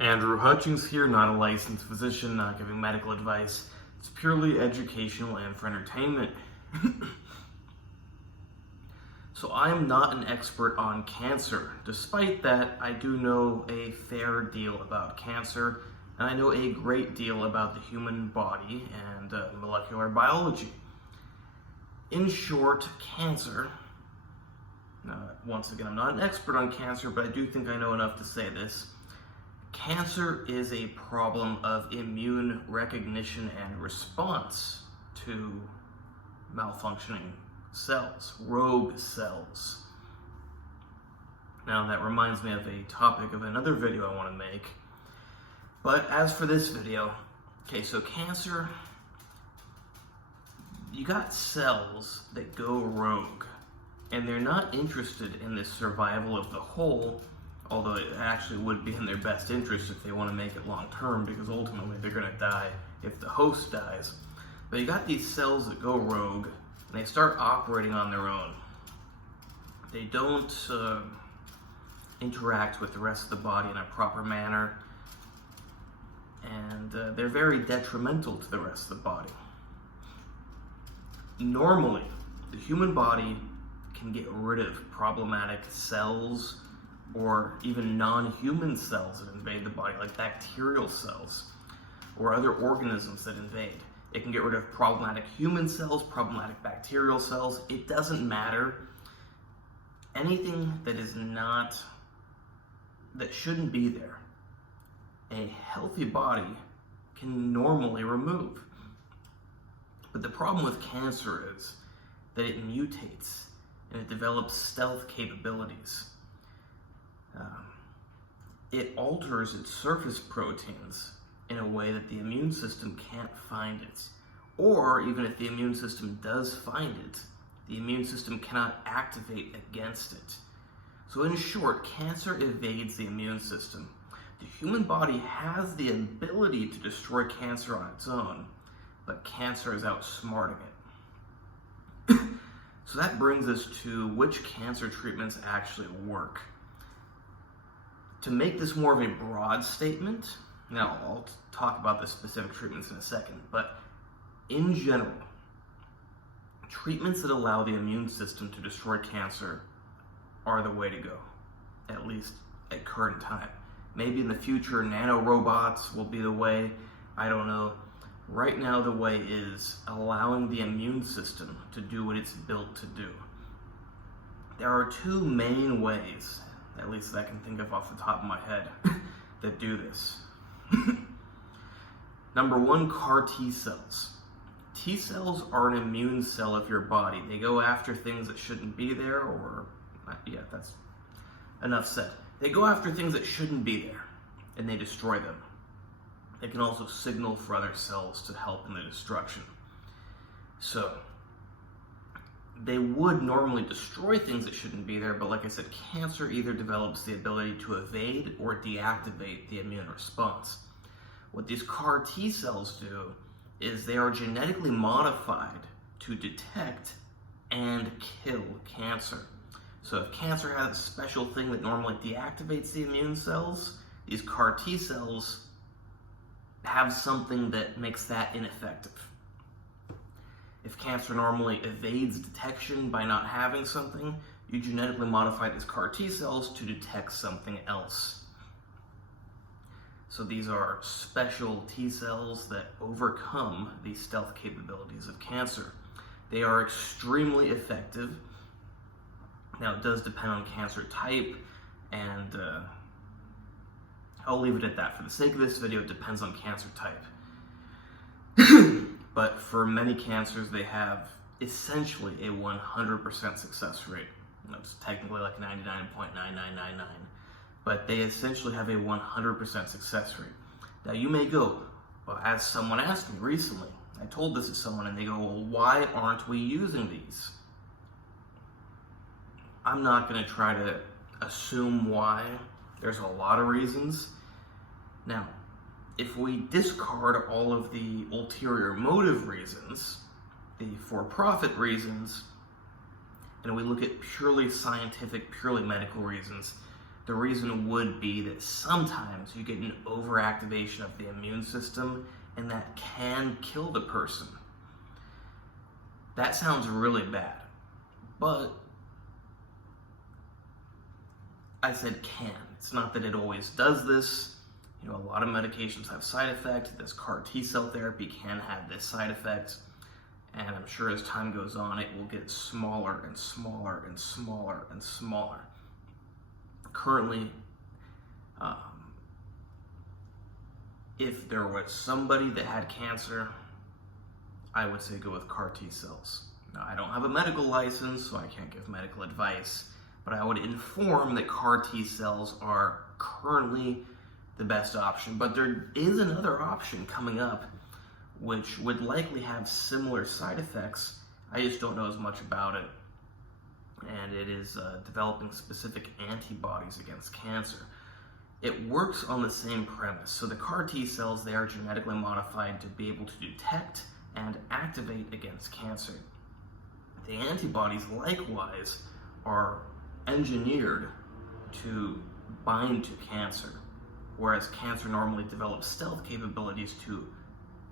Andrew Hutchings here, not a licensed physician, not giving medical advice. It's purely educational and for entertainment. So I am not an expert on cancer. Despite that, I do know a fair deal about cancer, and I know a great deal about the human body and molecular biology. In short, cancer, once again, I'm not an expert on cancer, but I do think I know enough to say this. Cancer is a problem of immune recognition and response to malfunctioning cells, rogue cells. Now that reminds me of a topic of another video I want to make. But as for this video, okay, so cancer, you got cells that go rogue, and they're not interested in the survival of the whole, although it actually would be in their best interest if they want to make it long term, because ultimately they're going to die if the host dies. But you got these cells that go rogue, and they start operating on their own. They don't interact with the rest of the body in a proper manner, and they're very detrimental to the rest of the body. Normally, the human body can get rid of problematic cells or even non-human cells that invade the body, like bacterial cells or other organisms that invade. It can get rid of problematic human cells, problematic bacterial cells. It doesn't matter. Anything that is not, that shouldn't be there, a healthy body can normally remove. But the problem with cancer is that it mutates and it develops stealth capabilities. It alters its surface proteins in a way that the immune system can't find it. Or even if the immune system does find it, the immune system cannot activate against it. So in short, cancer evades the immune system. The human body has the ability to destroy cancer on its own, but cancer is outsmarting it. So that brings us to which cancer treatments actually work. To make this more of a broad statement, now I'll talk about the specific treatments in a second, but in general, treatments that allow the immune system to destroy cancer are the way to go, at least at current time. Maybe in the future, nanorobots will be the way, I don't know. Right now, the way is allowing the immune system to do what it's built to do. There are two main ways, at least that I can think of off the top of my head, that do this. Number one, CAR T cells. T cells are an immune cell of your body. They go after things that shouldn't be there, or, yeah, that's enough said. They go after things that shouldn't be there, and they destroy them. They can also signal for other cells to help in the destruction. So, they would normally destroy things that shouldn't be there, but like I said, cancer either develops the ability to evade or deactivate the immune response. What these CAR T cells do is they are genetically modified to detect and kill cancer. So if cancer has a special thing that normally deactivates the immune cells, these CAR T cells have something that makes that ineffective. If cancer normally evades detection by not having something, you genetically modify these CAR T cells to detect something else. So these are special T cells that overcome the stealth capabilities of cancer. They are extremely effective. Now it does depend on cancer type, and I'll leave it at that. For the sake of this video, it depends on cancer type. But for many cancers, they have essentially a 100% success rate. It's technically like 99.9999, but they essentially have a 100% success rate. Now you may go, well, as someone asked me recently, I told this to someone and they go, well, why aren't we using these? I'm not going to try to assume why. There's a lot of reasons. Now, if we discard all of the ulterior motive reasons, the for-profit reasons, and we look at purely scientific, purely medical reasons, The reason would be that sometimes you get an overactivation of the immune system, and that can kill the person. That sounds really bad, but I said can. It's not that it always does this. A lot of medications have side effects. This CAR T-cell therapy can have this side effect, and I'm sure as time goes on, it will get smaller and smaller and smaller and smaller. Currently, if there was somebody that had cancer, I would say go with CAR T-cells. Now, I don't have a medical license, so I can't give medical advice, but I would inform that CAR T-cells are currently the best option. But there is another option coming up which would likely have similar side effects. I just don't know as much about it. And it is developing specific antibodies against cancer. It works on the same premise. So the CAR T cells, they are genetically modified to be able to detect and activate against cancer. The antibodies, likewise, are engineered to bind to cancer, whereas cancer normally develops stealth capabilities to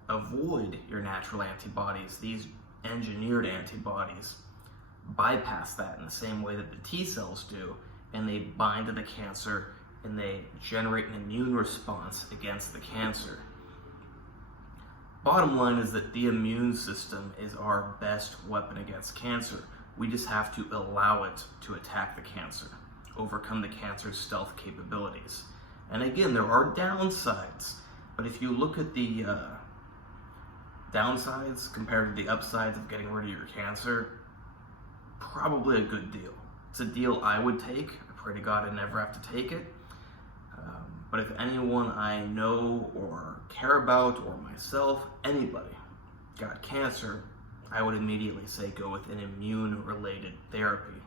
avoid your natural antibodies. These engineered antibodies bypass that in the same way that the T cells do, and they bind to the cancer and they generate an immune response against the cancer. Bottom line is that the immune system is our best weapon against cancer. We just have to allow it to attack the cancer, overcome the cancer's stealth capabilities. And again, there are downsides, but if you look at the downsides compared to the upsides of getting rid of your cancer, probably a good deal. It's a deal I would take. I pray to God I never have to take it. But if anyone I know or care about, or myself, anybody, got cancer, I would immediately say go with an immune-related therapy.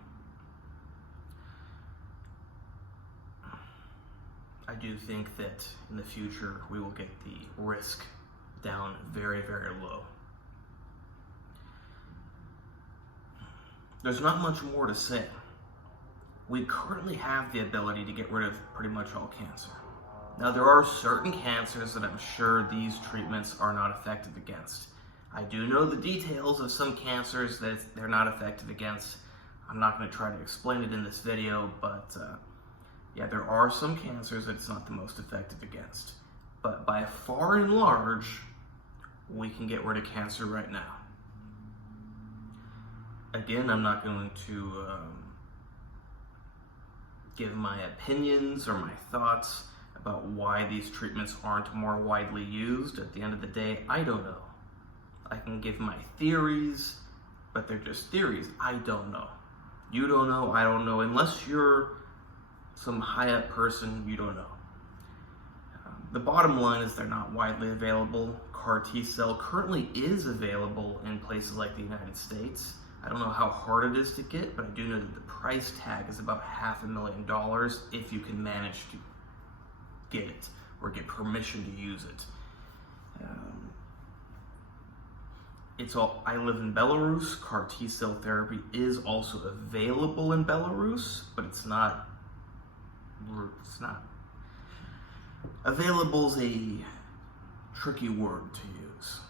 I do think that in the future we will get the risk down very, very low. There's not much more to say. We currently have the ability to get rid of pretty much all cancer. Now, there are certain cancers that I'm sure these treatments are not effective against. I do know the details of some cancers that they're not effective against. I'm not going to try to explain it in this video, but yeah, there are some cancers that it's not the most effective against. But by far and large, we can get rid of cancer right now. Again, I'm not going to give my opinions or my thoughts about why these treatments aren't more widely used. At the end of the day, I don't know. I can give my theories, but they're just theories. I don't know. You don't know, I don't know. Unless you're some high-up person, you don't know. The bottom line is they're not widely available. CAR T-cell currently is available in places like the United States. I don't know how hard it is to get, but I do know that the price tag is about $500,000 if you can manage to get it or get permission to use it. I live in Belarus. CAR T-cell therapy is also available in Belarus, but it's not available is a tricky word to use.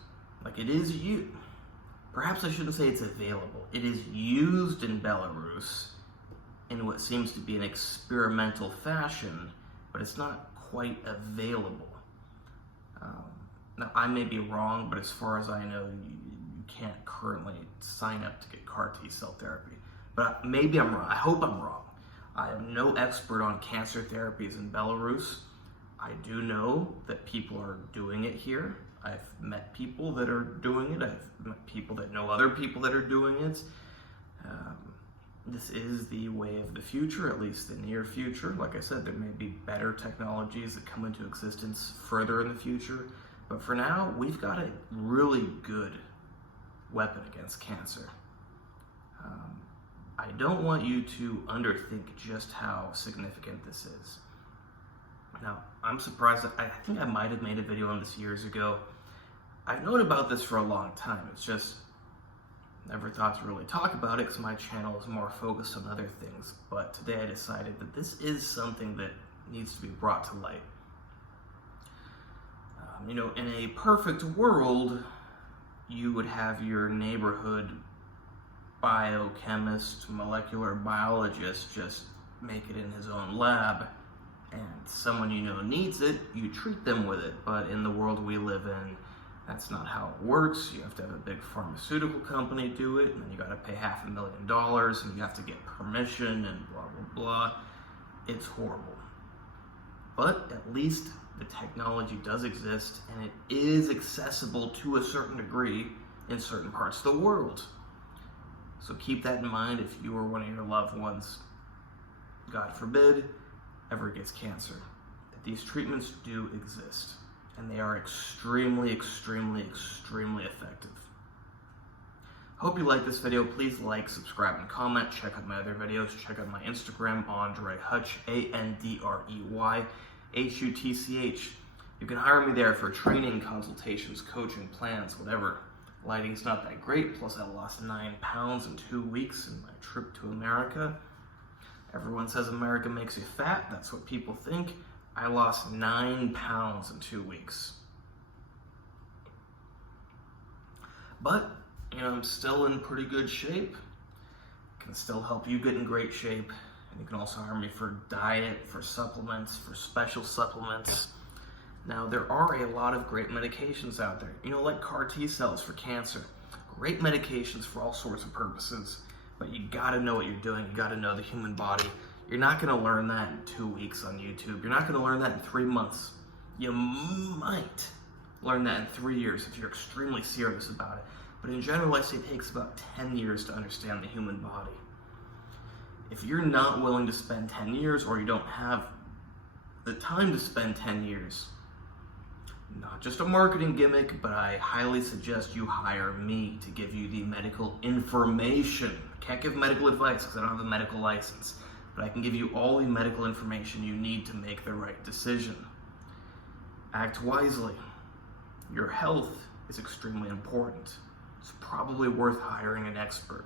Like, it is used. Perhaps I shouldn't say it's available. It is used in Belarus in what seems to be an experimental fashion, but it's not quite available. Now, I may be wrong, but as far as I know, you can't currently sign up to get CAR T-cell therapy. But maybe I'm wrong. I hope I'm wrong. I am no expert on cancer therapies in Belarus. I do know that people are doing it here. I've met people that are doing it. I've met people that know other people that are doing it. This is the way of the future, at least the near future. Like I said, there may be better technologies that come into existence further in the future. But for now, we've got a really good weapon against cancer. I don't want you to underthink just how significant this is. Now, I'm surprised that I think I might have made a video on this years ago. I've known about this for a long time. It's just, Never thought to really talk about it because my channel is more focused on other things, but today I decided that this is something that needs to be brought to light. In a perfect world, you would have your neighborhood biochemist, molecular biologist just make it in his own lab, and someone needs it, you treat them with it. But in the world we live in, that's not how it works. You have to have a big pharmaceutical company do it, and then you got to pay $500,000, and you have to get permission, and blah, blah, blah. It's horrible. But at least the technology does exist, and it is accessible to a certain degree in certain parts of the world. So keep that in mind if you or one of your loved ones, God forbid, ever gets cancer, that these treatments do exist, and they are extremely, extremely, extremely effective. Hope you like this video. Please like, subscribe, and comment. Check out my other videos. Check out my Instagram, AndreyHutch, AndreyHutch. You can hire me there for training, consultations, coaching, plans, whatever. Lighting's not that great, plus I lost 9 pounds in 2 weeks in my trip to America. Everyone says America makes you fat. That's what people think. I lost 9 pounds in 2 weeks. But, I'm still in pretty good shape. Can still help you get in great shape. And you can also hire me for diet, for supplements, for special supplements. Now, there are a lot of great medications out there, like CAR T cells for cancer. Great medications for all sorts of purposes, but you gotta know what you're doing. You gotta know the human body. You're not gonna learn that in 2 weeks on YouTube. You're not gonna learn that in 3 months. You might learn that in 3 years if you're extremely serious about it. But in general, I say it takes about 10 years to understand the human body. If you're not willing to spend 10 years, or you don't have the time to spend 10 years, not just a marketing gimmick, but I highly suggest you hire me to give you the medical information. Can't give medical advice because I don't have a medical license, but I can give you all the medical information you need to make the right decision. Act wisely. Your health is extremely important. It's probably worth hiring an expert.